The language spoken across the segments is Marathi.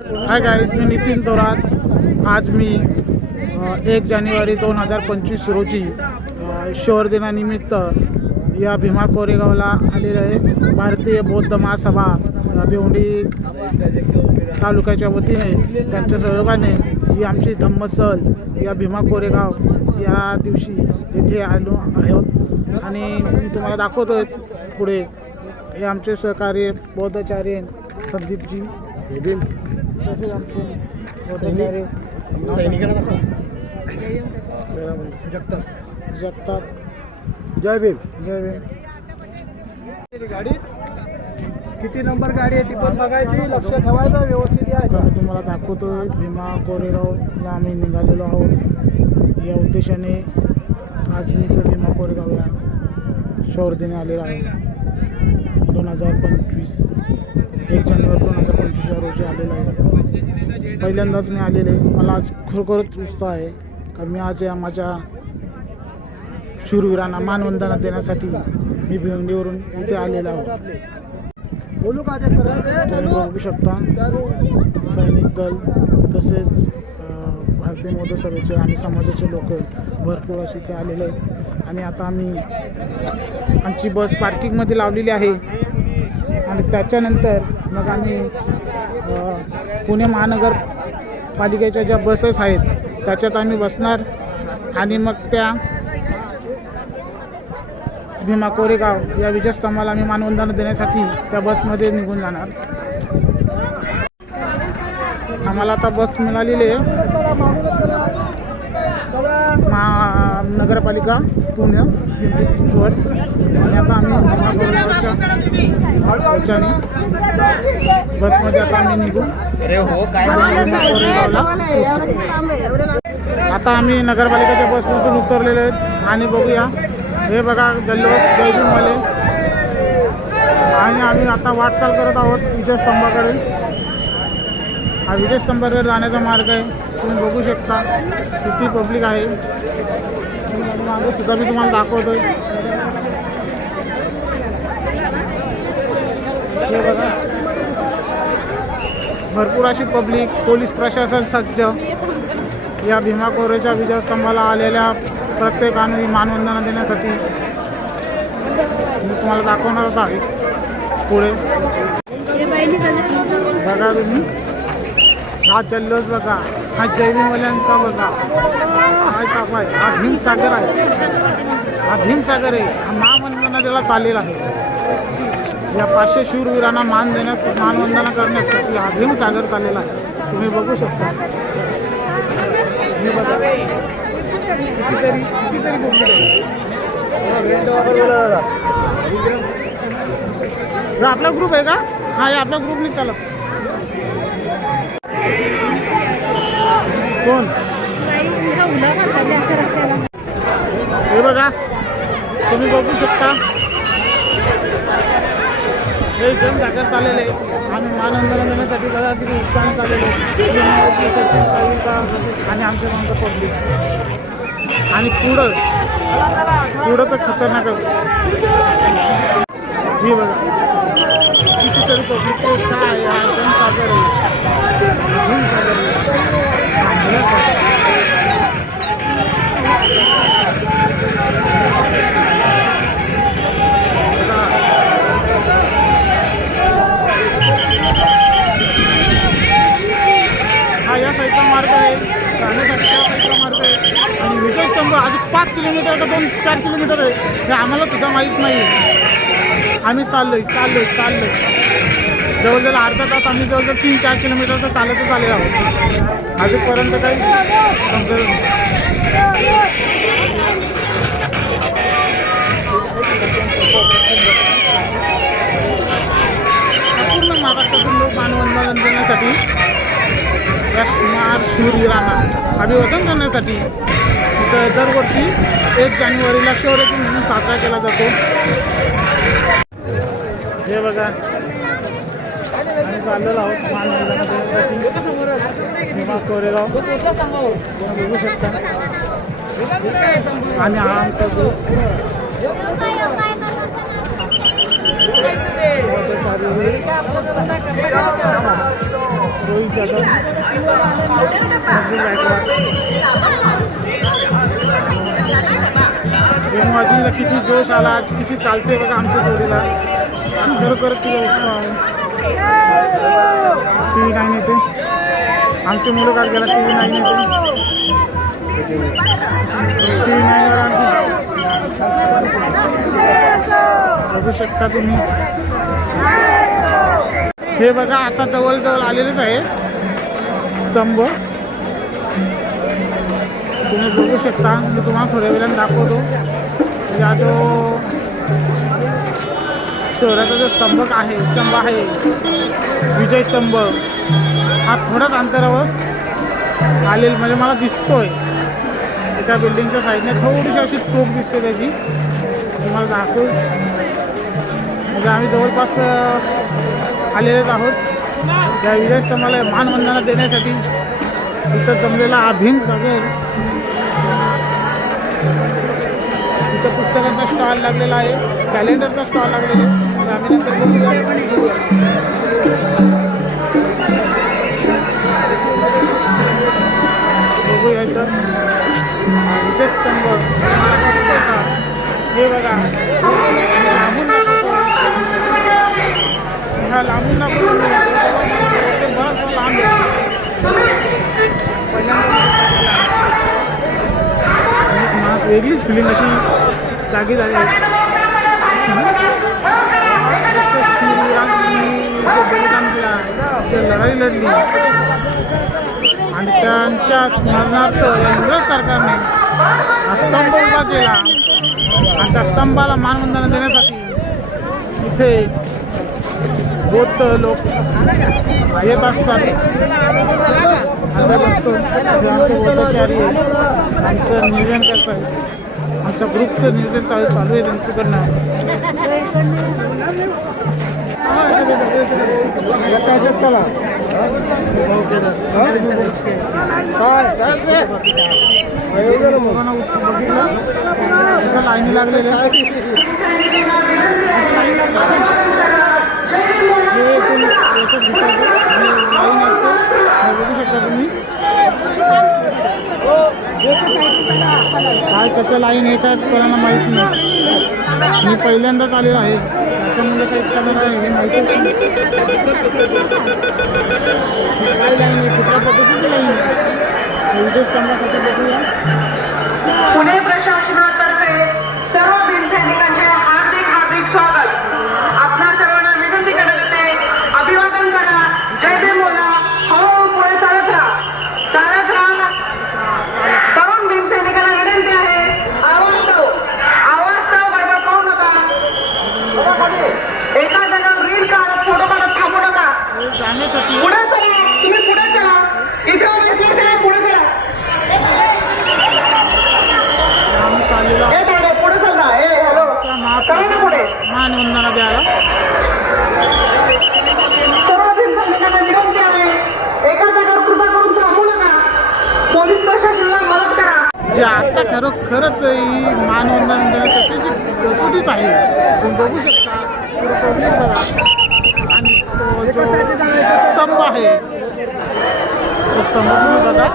हाय गाईज मी नितीन थोरात. आज मी एक जानेवारी दोन हजार पंचवीस रोजी अ, शौर दिनानिमित्त या भीमा कोरेगावला आलेले आहे. भारतीय बौद्ध महासभा भिवंडी तालुक्याच्या वतीने त्यांच्या सहयोगाने ही आमची धम्मसल या भीमा कोरेगाव या दिवशी येथे आलो आहोत. आणि मी तुम्हाला दाखवतोच पुढे. हे आमचे सहकार्य बौद्धाचार्य संदीपजी. भीम तसेच आमचे जगताप. जगताप. जय भीम. जय भीम. गाडी? किती नंबर गाडी आहे ती पण बघायची लक्ष ठेवायचं व्यवस्थित मी तुम्हाला दाखवतो भीमा कोरेगावला आम्ही निघालेलो आहोत. या उद्देशाने आज मी तर भीमा कोरेगाव या शौर्दीने आलेलो आहे. दोन हजार पंचवीस. एक जानेवारी दोन हजार पंचवीस या रोजी आलेलो आहे. पहिल्यांदाच मी आलेले मला आज खरोखरच उत्साह आहे. का मी आज या माझ्या शूरवीरांना मानवंदना देण्यासाठी मी भिवंडीवरून इथे आलेलो आहोत. बोलू का. बघू शकता. सैनिक दल तसेच भारतीय मौद्य सभेचे आणि समाजाचे लोक भरपूर असे इथे आलेले आहेत. आणि आता आम्ही आमची बस पार्किंगमध्ये लावलेली आहे. त्याच्यानंतर मग आम्ही पुणे महानगरपालिकेच्या ज्या बसेस आहेत त्याच्यात आम्ही बसणार. आणि मग त्या भीमा कोरेगाव या विजयस्तंभाला आम्ही मानवंदना देण्यासाठी त्या बसमध्ये निघून जाणार. आम्हाला आता बस मिळालेली आहे. नगरपालिका पुणे पिंपरी चिंचवड आणि आता आम्ही बसमध्ये आता आम्ही निघू. अरे हो काय आता आम्ही नगरपालिकेच्या बसमधून उतरलेले आहेत. आणि बघूया. हे बघा जल्लोष जयभीमवाले. आणि आम्ही आता वाटचाल करत आहोत विजयस्तंभाकडे हा विजयस्तंभाकडे जाण्याचा मार्ग आहे. तुम्ही बघू शकता किती पब्लिक आहे. मार्ग सुद्धा मी तुम्हाला दाखवतोय. हे बघा. भरपूर अशी पब्लिक पोलीस प्रशासन सज्ज. या भीमा कोरेच्या विजयस्तंभाला आलेल्या प्रत्येकाने मानवंदना देण्यासाठी मी तुम्हाला दाखवणारच आहे. पुढे. बघा तुम्ही. हा जल्लोष बघा. हा जैविकवाल्यांचा बघा. काय ताप आहे हा भीमसागर आहे. हा भीमसागर आहे. हा महावंदना त्याला चालेल आहे. या पाचशे शूरवीरांना मान देण्यास मानवंदना करण्यासाठी हा भीमसागर चाललेला आहे. तुम्ही बघू शकता. कितीतरी कितीतरी आपला ग्रुप आहे का? हा या आपला ग्रुप नाही चालत कोण हे बघा तुम्ही बघू शकता. हे जनजागर चाललेले आम्ही मानवंदना देण्यासाठी बघा किती उत्साह चाललेले आणि आमच्या मागं पब्लिक. आणि पुढं पुढं तर खतरनाक हे बघा कितीतरी पब्लिक काय आहे? हा जनसागर आहे. जाण्यासाठी त्या साईडला मार्ग आहे. आणि विजयस्तंभ अजून पाच किलोमीटर का दोन चार किलोमीटर आहे. हे आम्हाला सुद्धा माहीत नाही आम्ही चाललोय चाललोय चाललोय. जवळजवळ अर्धा तास आम्ही जवळजवळ तीन चार किलोमीटर तर चालतच आले आहोत. अजूनपर्यंत काही समजलं नाही. करण्यासाठी. इथं दरवर्षी एक जानेवारीला शौर्य दिन म्हणून साजरा केला जातो. हे बघा. आम्ही चाललेलो आहोत कोरेगाव. बघू शकता. आणि हा आमचा ग्रुप रोहित जाधव. गायकवाड किती जोश आला आज किती चालते बघा आमच्या जोडीला. खरोखर किती उत्साह आहे. टी व्ही नाईन येते. आमचे मुलं काल गेला टी व्ही नाईन येते. टी व्ही नाईनवर आमची बघू शकता तुम्ही. हे बघा आता जवळ जवळ आलेलेच आहे. स्तंभ. तुम्ही बघू शकता. मी तुम्हाला थोड्या वेळाने दाखवतो. या जो शहराचा जो स्तंभ आहे स्तंभ आहे विजय स्तंभ हा थोड्याच अंतरावर आलेला म्हणजे मला दिसतोय. एका बिल्डिंगच्या साईडने थोडीशी अशी तोप दिसते त्याची. तुम्हाला दाखवू. म्हणजे आम्ही जवळपास आलेलेच आहोत. त्या विजय स्तंभाला मानवंदना देण्यासाठी इथं जमलेला अभिंग सगळे. इथं पुस्तकांचा स्टॉल लागलेला आहे. कॅलेंडरचा स्टॉल लागलेला आहे. आम्ही फिलिंग अशी जागी झाली ते लढाई लढली आणि त्यांच्या स्मरणार्थ या इंग्रज सरकारने स्तंभ उभा केला. आणि त्या स्तंभाला मानवंदना देण्यासाठी इथे बौद्ध लोक येत असतात. आता बघतो हे आमचे नियोजन आमच्या ग्रुपचं नियोजन चालू चालू आहे त्यांच्याकडनं. चला बघितलं. लाईन लागलेली हे लाईन असते. बघू शकता तुम्ही. काय कसं लाईन हे काय कोणाला माहीत नाही. मी पहिल्यांदाच आलेलो आहे. त्याच्यामुळे काही कलर आहे हे माहिती काय लाईन आहे? कुठल्या पद्धतीची लाईन आहे? हे विजय स्तंभासाठी बघूया. कसोटीच आहे. तुम्ही बघू शकता बघा. आणि तो स्तंभ आहे. तो स्तंभ बघा.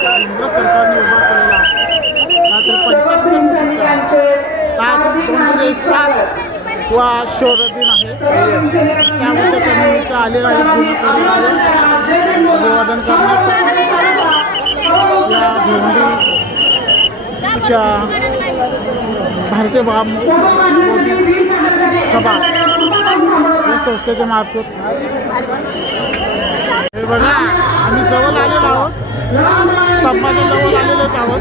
केंद्र सरकारने उभा केलेला रात्री पंच्याहत्तर आज दोनशे सात वा आहे. त्यामुळे त्याच्या निमित्त आलेला आहे. अभिवादन करण्यासाठी भेंडीच्या भारतीय बाब सभा या संस्थेच्या मार्फत. हे बघा आम्ही जवळ आलेलो आहोत. स्तंभाच्या जवळ आलेलोच आहोत.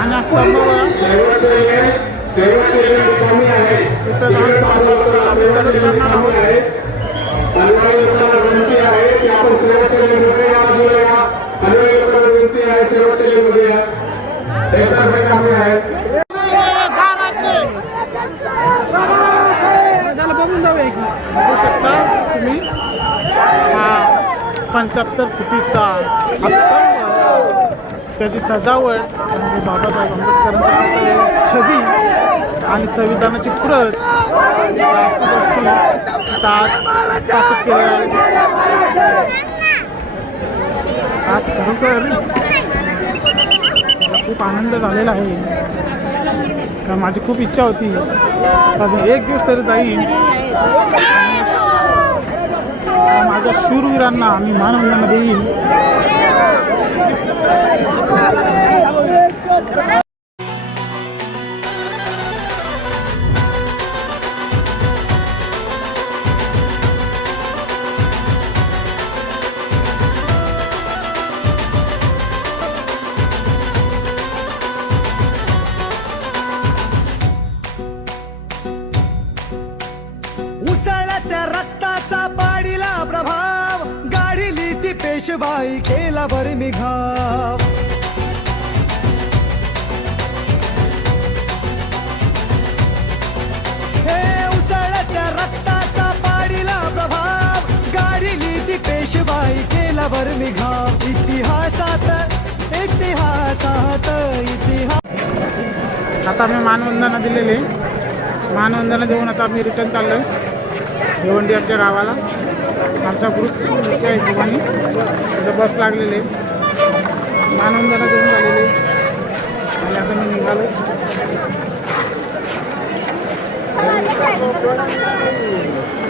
आणि हा स्तंभ पंच्याहत्तर फुटीचा हा स्तंभ त्याची सजावट म्हणजे बाबासाहेब आंबेडकरांच्या छबी आणि संविधानाची प्रत अशा गोष्टी इथं आज स्थापित केल्या आज खरोखर मला खूप आनंद झालेला आहे. कारण माझी खूप इच्छा होती. मी एक दिवस तरी जाईल माझ्या शूरवीरांना आम्ही मानवंदना देईन भर केला मी घाव हे उसळत्या रक्ताचा पाडीला प्रभाव. गाडीली ती पेशवाई केला भर मी घाव इतिहासात इतिहासात इतिहास. आता मी मानवंदना दिलेली. मानवंदना देऊन आता मी रिटर्न चाललो भिवंडी आमच्या गावाला. आमचा ग्रुप त्या हिशोबाने तिथं बस लागलेले. मानवंदना देऊन झालेले. आणि आता मी निघालो. Thank you.